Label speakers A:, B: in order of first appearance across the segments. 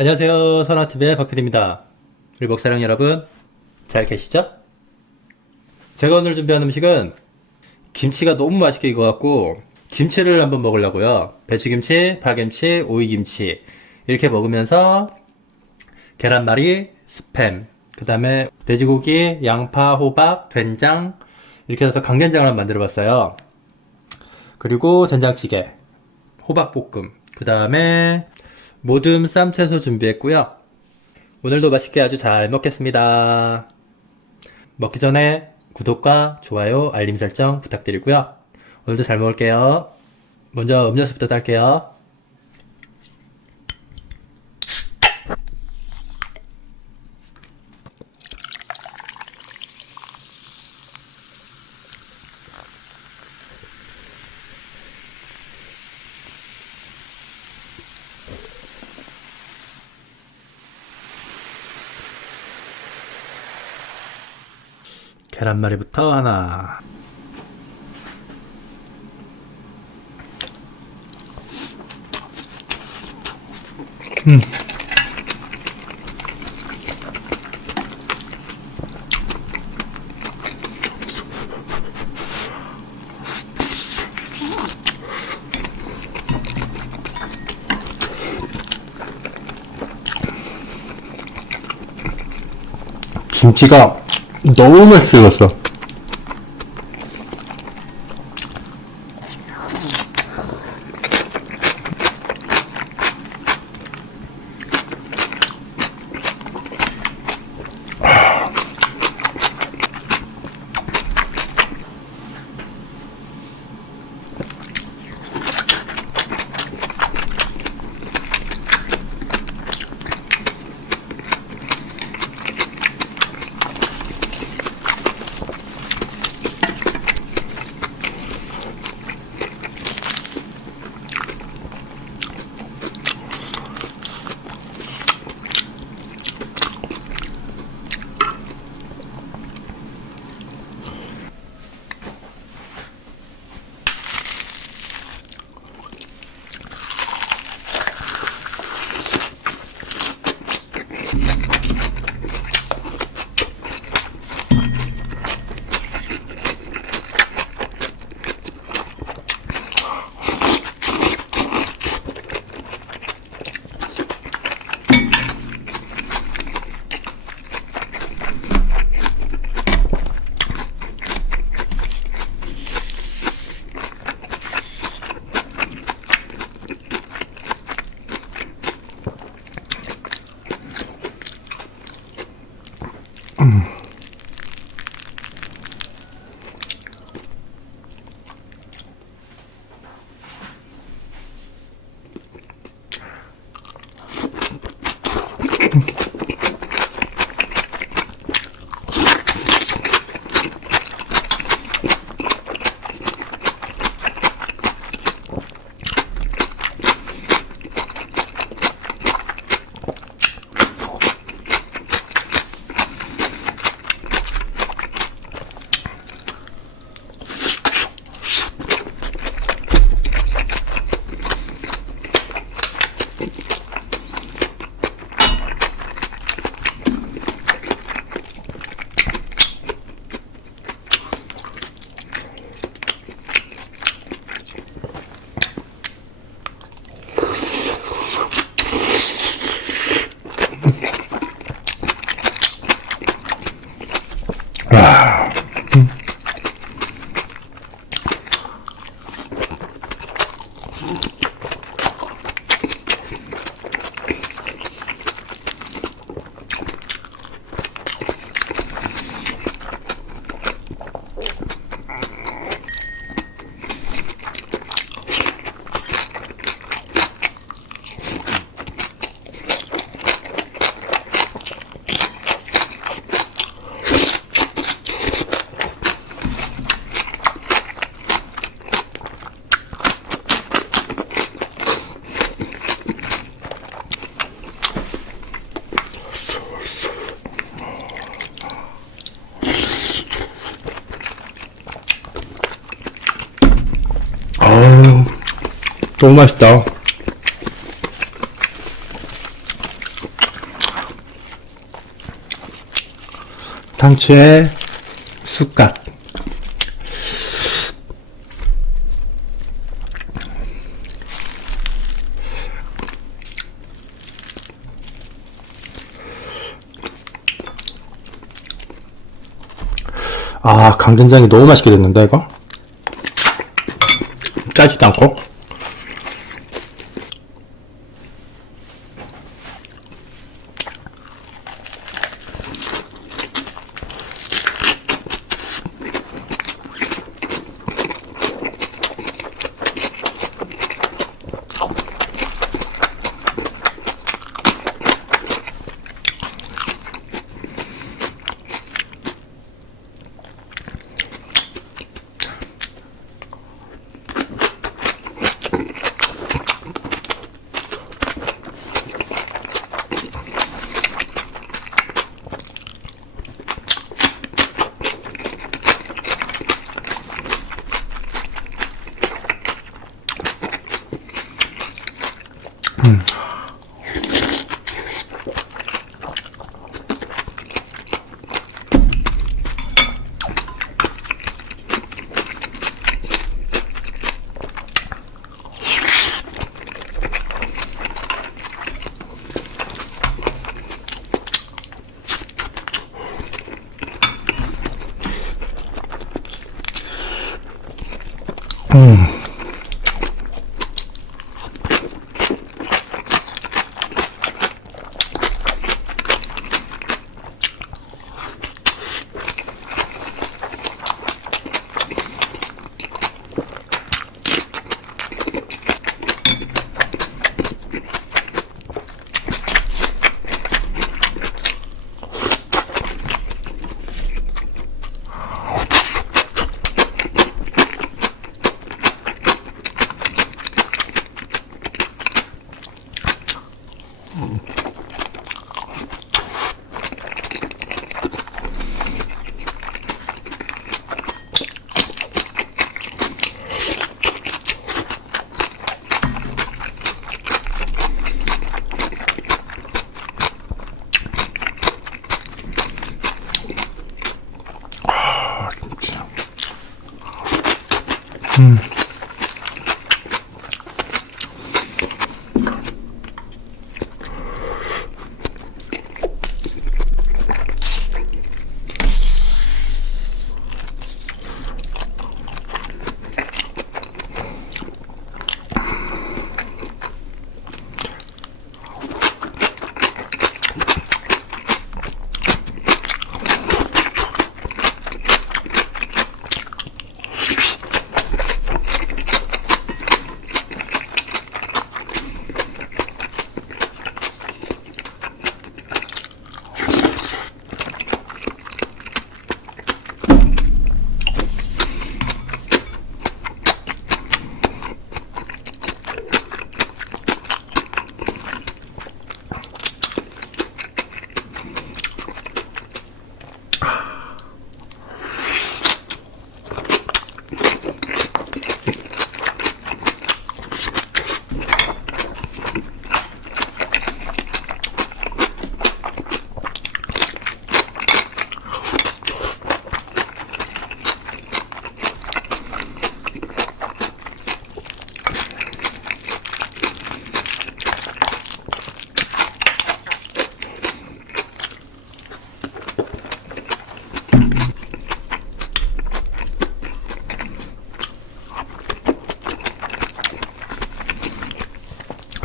A: 안녕하세요. 선아TV의 박PD입니다. 우리 먹사랑 여러분, 잘 계시죠? 제가 오늘 준비한 음식은 김치가 너무 맛있게 익어갖고 김치를 한번 먹으려고요. 배추김치, 파김치, 오이김치 이렇게 먹으면서 계란말이, 스팸, 그 다음에 돼지고기, 양파, 호박, 된장 이렇게 해서 강된장을 한번 만들어 봤어요. 그리고 된장찌개, 호박볶음, 그 다음에 모듬 쌈채소 준비했고요. 오늘도 맛있게 아주 잘 먹겠습니다. 먹기 전에 구독과 좋아요, 알림 설정 부탁드리고요. 오늘도 잘 먹을게요. 먼저 음료수부터 딸게요. 계란말이부터 하나. 김치가 너무 맛있게 익었어. mm. 너무 맛있다. 상추에 쑥갓. 아, 강된장이 너무 맛있게 됐는데, 이거? 짜지도 Mm.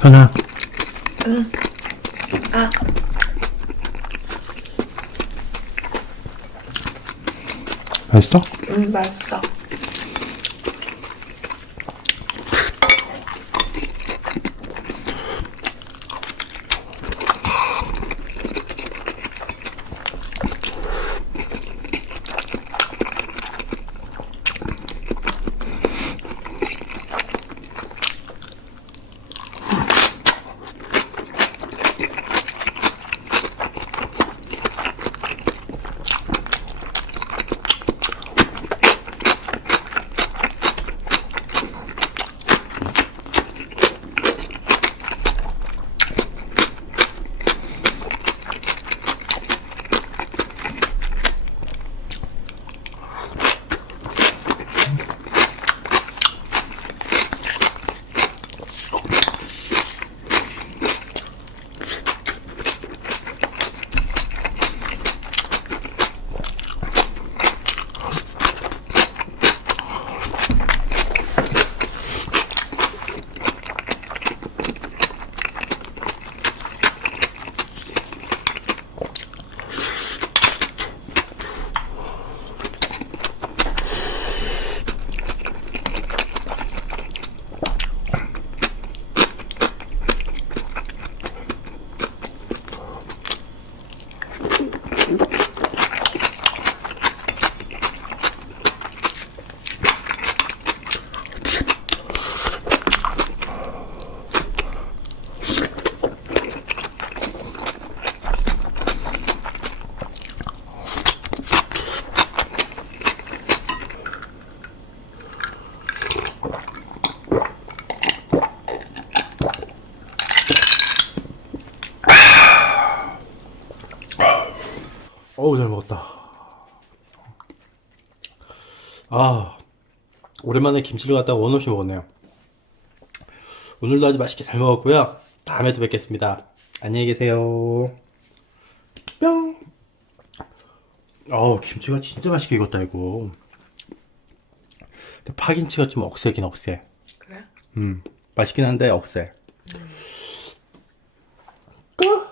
A: 고. 현아.
B: 아,
A: 맛있어?
B: 음, 맛있어.
A: 오랜만에 김치를 갖다가 원없이 먹었네요. 오늘도 아주 맛있게 잘 먹었고요. 다음에 또 뵙겠습니다. 안녕히 계세요. 뿅! 어우, 김치가 진짜 맛있게 익었다, 이거. 근데 파김치가 좀 억세긴 억세.
B: 그래?
A: 음, 맛있긴 한데 억세. 끄! 끄!